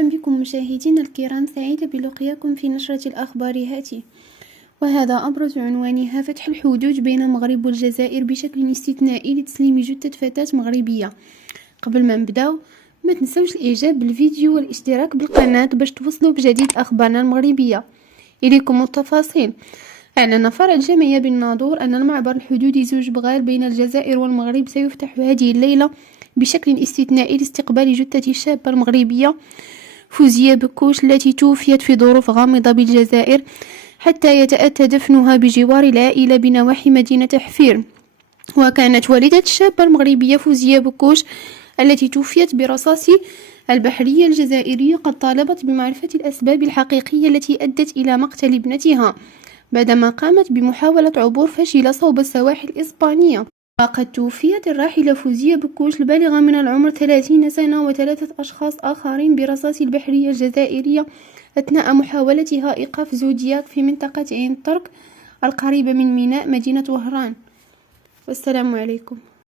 مرحبا بكم مشاهدينا الكرام، سعيدة بلقياكم في نشرة الأخبار هاتي. وهذا أبرز عنوانها: فتح الحدود بين المغرب والجزائر بشكل استثنائي لتسليم جثة فتاة مغربية. قبل ما نبداو ما تنسوش الإعجاب بالفيديو والاشتراك بالقناة باش توصلوا بجديد أخبارنا المغربية. إليكم التفاصيل. أعلن فرع الجمعية بالناظور أن المعبر الحدودي زوج بغال بين الجزائر والمغرب سيفتح هذه الليلة بشكل استثنائي لاستقبال جثة الشابة المغربية فوزية بكوش التي توفيت في ظروف غامضة بالجزائر حتى يتأتى دفنها بجوار العائلة بنواحي مدينة حفير. وكانت والدة الشابة المغربية فوزية بكوش التي توفيت برصاص البحرية الجزائرية قد طالبت بمعرفة الأسباب الحقيقية التي أدت إلى مقتل ابنتها بعدما قامت بمحاولة عبور فاشلة صوب السواحل الإسبانية. وقد توفيت الراحلة فوزية بكوش البالغة من العمر 30 سنة و3 أشخاص آخرين برصاص البحرية الجزائرية أثناء محاولتها إيقاف زودياك في منطقة عين ترك القريبة من ميناء مدينة وهران. والسلام عليكم.